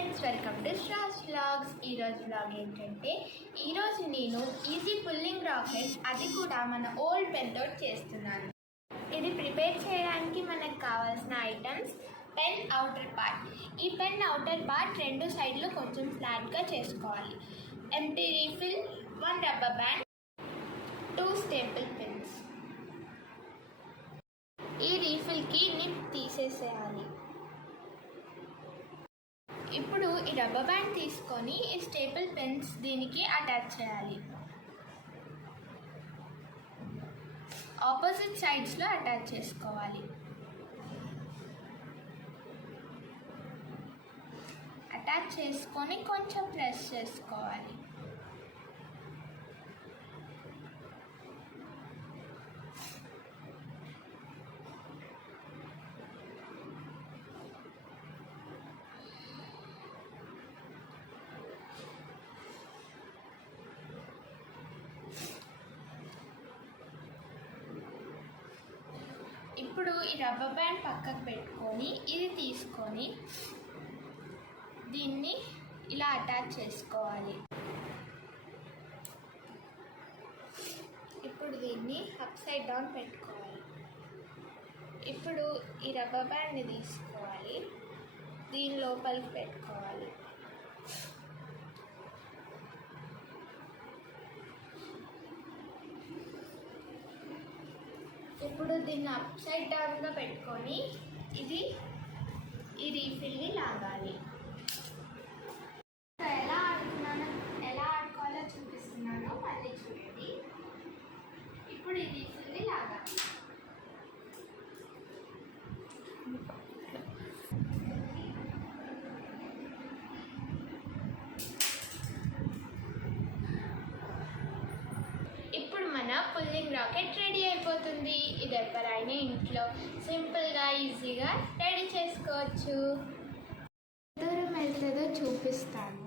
Friends, welcome to శ్రాస్ vlogs. ఈరోజు vlog ఏంటంటే ఈరోజు నేను ఈజీ పుల్లింగ్ రాకెట్, అది కూడా మన ఓల్డ్ పెన్ తోటి చేస్తున్నాను. ఇది ప్రిపేర్ చేయడానికి మనకు కావాల్సిన ఐటమ్స్: పెన్ అవుటర్ పార్ట్. ఈ పెన్ అవుటర్ పార్ట్ రెండు సైడ్లు కొంచెం ఫ్లాట్గా చేసుకోవాలి. Empty refill, 1 rubber band, 2 staple pens. ఈ రీఫిల్కి నిప్ తీసేసేయాలి. ఇప్పుడు ఈ రబ్బర్ బ్యాండ్ తీసుకొని ఈ స్టేపుల్ పెన్స్ దీనికి అటాచ్ చేయాలి. ఆపోజిట్ సైడ్స్లో అటాచ్ చేసుకోవాలి. అటాచ్ చేసుకొని కొంచెం ప్రెస్ చేసుకోవాలి. ఇప్పుడు ఈ రబ్బర్ బ్యాండ్ పక్కకు పెట్టుకొని ఇది తీసుకొని దీన్ని ఇలా అటాచ్ చేసుకోవాలి. ఇప్పుడు దీన్ని అప్ సైడ్ డౌన్ పెట్టుకోవాలి. ఇప్పుడు ఈ రబ్బర్ బ్యాండ్ని తీసుకోవాలి, దీని లోపలికి పెట్టుకోవాలి. ఇప్పుడు దీన్ని అప్ సైడ్ డౌన్గా పెట్టుకొని ఈ రీఫిల్ని లాగాలి. ఎలా ఆడుకోవాలో చూపిస్తున్నానో మళ్ళీ చూడండి. ఇప్పుడు ఈ రీఫిల్ని లాగాలి. ఇప్పుడు మన పుల్లింగ్ రాకెట్ రెడీ అయిపోతుంది. ఇది ఎవరైనా ఇంట్లో సింపుల్గా ఈజీగా రెడీ చేసుకోవచ్చు. దూరం వెళ్తుందో చూపిస్తాను.